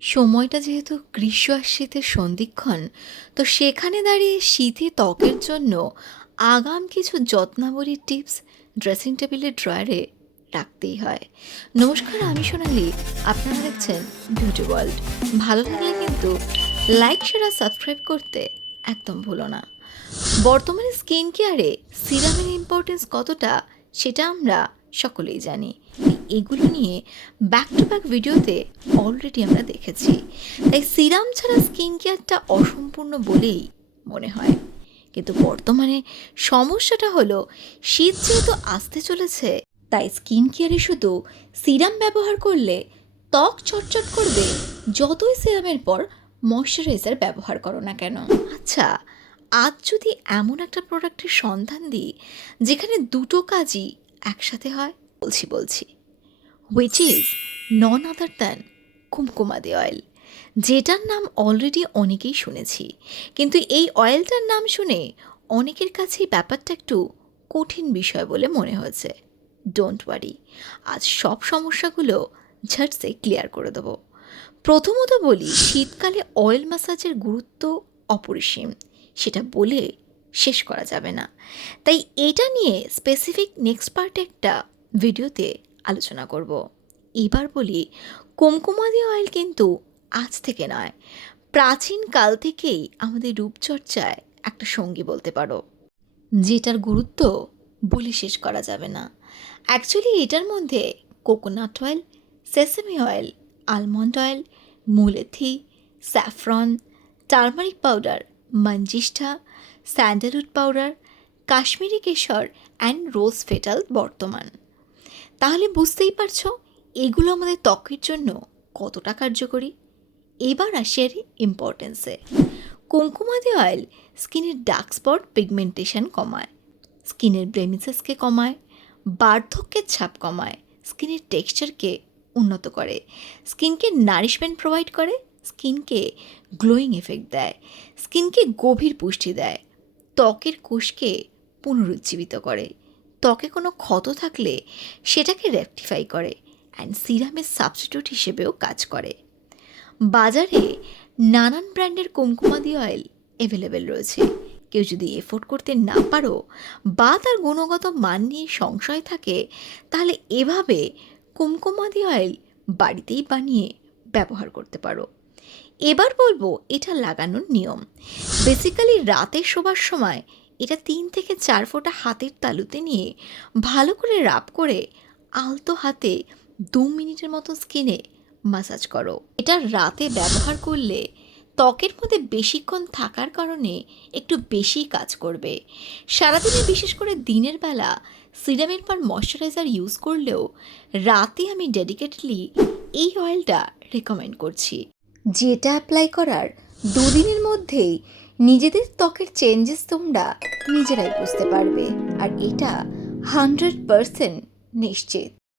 সময়টা যেহেতু গ্রীষ্ম আর শীতের সন্ধিক্ষণ, তো সেখানে দাঁড়িয়ে শীতে ত্বকের জন্য আগাম কিছু যত্নাবলী টিপস ড্রেসিং টেবিলের ড্রয়ারে রাখতেই হয়। নমস্কার, আমি সোনালি। আপনারা দেখছেন বিউটি ওয়ার্ল্ড। ভালো লাগলে কিন্তু লাইক, শেয়ার আর সাবস্ক্রাইব করতে একদম ভুলো না। বর্তমানে স্কিন কেয়ারে সিরামের ইম্পর্টেন্স কতটা, সেটা আমরা সকলেই জানি। এগুলো নিয়ে ব্যাক টু ব্যাক ভিডিওতে অলরেডি আমরা দেখেছি। তাই সিরাম ছাড়া স্কিন কেয়ারটা অসম্পূর্ণ বলেই মনে হয়। কিন্তু বর্তমানে সমস্যাটা হলো, শীত যেহেতু আসতে চলেছে, তাই স্কিন কেয়ারে শুধু সিরাম ব্যবহার করলে ত্বক চটচট করবে যতই সিরামের পর ময়শ্চারাইজার ব্যবহার করো না কেন। আচ্ছা আজ যদি এমন একটা প্রোডাক্টের সন্ধান দিই, যেখানে দুটো কাজই একসাথে হয়? বলছি বলছি। Which is non other than kumkumadi oil যেটার নাম অলরেডি অনেকেই শুনেছি। কিন্তু এই অয়েলটার নাম শুনে অনেকের কাছেই ব্যাপারটা একটু কঠিন বিষয় বলে মনে হয়েছে। ডোন্ট ওয়ারি আজ সব সমস্যাগুলো ঝাটসে ক্লিয়ার করে দেবো। প্রথমত বলি, শীতকালে অয়েল ম্যাসাজের গুরুত্ব অপরিসীম। সেটা বলে শেষ করা যাবে না। তাই এটা নিয়ে স্পেসিফিক নেক্সট পার্টে একটা ভিডিওতে আলোচনা করব। এবার বলি, কুমকুমাদি অয়েল কিন্তু আজ থেকে নয়, প্রাচীন কাল থেকেই আমাদের রূপচর্চায় একটা সঙ্গী বলতে পারো। যেটার গুরুত্ব বলে শেষ করা যাবে না। অ্যাকচুয়ালি এটার মধ্যে coconut oil sesame oil almond oil mulethi saffron turmeric powder manjishtha sandalwood powder, Kashmiri কেশর অ্যান্ড রোজ ফেটাল বর্তমান। তাহলে বুঝতেই পারছ, এগুলো আমাদের ত্বকের জন্য কতটা কার্যকরী? এবার আসি এর ইম্পর্টেন্সে কুমকুমাদি অয়েল স্কিনের ডার্ক স্পট পিগমেন্টেশন কমায়, স্কিনের ব্লেমিসেসকে কমায়, বার্ধক্যের ছাপ কমায়, স্কিনের টেক্সচারকে উন্নত করে, স্কিনকে নারিশমেন্ট প্রোভাইড করে স্কিনকে গ্লোয়িং এফেক্ট দেয়, স্কিনকে গভীর পুষ্টি দেয়, ত্বকের কোষকে পুনরুজ্জীবিত করে। ত্বকে কোনো ক্ষত থাকলে সেটাকে রেকটিফাই করে অ্যান্ড সিরামের সাবস্টিটিউট হিসেবেও কাজ করে। বাজারে নানান ব্র্যান্ডের কুমকুমাদি অয়েল অ্যাভেলেবেল রয়েছে। কেউ যদি এফোর্ড করতে না পারো বা তার গুণগত মান নিয়ে সংশয় থাকে, তাহলে এভাবে কুমকুমাদি অয়েল বাড়িতেই বানিয়ে ব্যবহার করতে পারো। এবার বলব এটা লাগানোর নিয়ম। বেসিক্যালি রাতে শোবার সময় এটা তিন থেকে চার ফোঁটা হাতের তালুতে নিয়ে ভালো করে রাব করে আলতো হাতে দু মিনিটের মতো স্কিনে মাসাজ করো। এটা রাতে ব্যবহার করলে ত্বকের মধ্যে বেশিক্ষণ থাকার কারণে একটু বেশি কাজ করবে। সারাদিনে বিশেষ করে দিনের বেলা সিরামের পর ময়শ্চারাইজার ইউজ করলেও রাতে আমি ডেডিকেটলি এই অয়েলটা রেকমেন্ড করছি। যেটা অ্যাপ্লাই করার দুদিনের মধ্যেই নিজেদের ত্বকের চেঞ্জেস তোমরা নিজেরাই বুঝতে পারবে। আর এটা হান্ড্রেড পারসেন্ট নিশ্চিত।